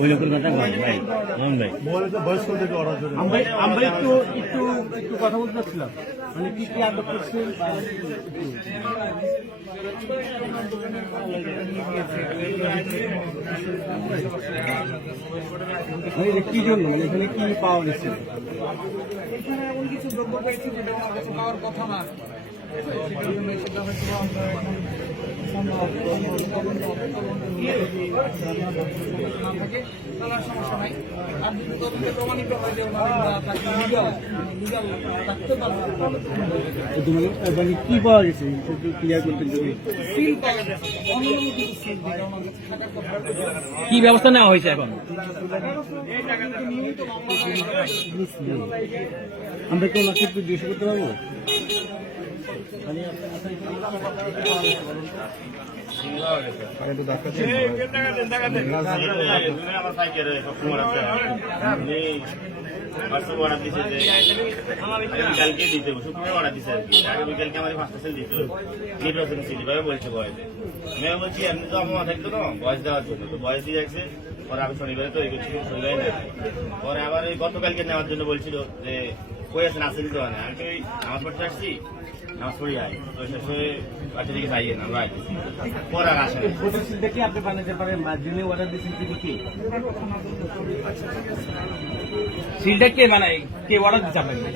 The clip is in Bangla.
ওই লোকের কথা ভাই মোহন ভাই আমরা একটু একটু একটু কথা বলতে চাচ্ছিলাম, মানে কি কি আদর করছেন কি জন্য, মানে এখানে কি পাওয়া গেছে? এখানে এমন কিছু দ্রব্য পেয়েছি যেটা আমার কাছে পাওয়ার কথা না, সেটা হয়তো থাকে তাহলে সমস্যা নাই। আর যদি তদন্তে প্রমাণিত হয় যে তাকে লিগাল থাকতে পারবে, মানে কি পাওয়া গেছে ক্লিয়ার করতে যদি সিল পাওয়া গেছে, অন্যান্য কিছু সিল যেটা আমার কাছে থাকার কথা। কি ব্যবস্থা নেওয়া হয়েছে এখন? এটা কিন্তু নিয়মিত মামলা আমরা কেউ লাখে একটু জিজ্ঞেস করতে পারবো? কালকে দিতে শুক্রবার অর্ডার দিচ্ছে আর কি, আগামীকালকে আমার 5টা সেল দিতে নির্বাচন সিটি ভাবে বলছে বয়সে। আমি বলছি এমনি তো আমার থাকতো না বয়স দেওয়ার জন্য, তো বয়স দিয়ে যাচ্ছে। পরে আমি শনিবারে তৈরি করছি, শনিবারে না। পরে আবার এই গতকালকে নেওয়ার জন্য বলছিল যে কই আছেন, আসেন তো না। আমি তো ওই নামাজ পড়তে আসছি, নামাজ পড়ি আই তো শেষ হয়ে বাচ্চা দিকে যাইয়ে না ভাই, পরে আর আসে কি আপনি বানাতে পারেন? যিনি অর্ডার দিচ্ছেন তিনি কি সিলটা কে বানায়, কে অর্ডার দিচ্ছে আপনাকে?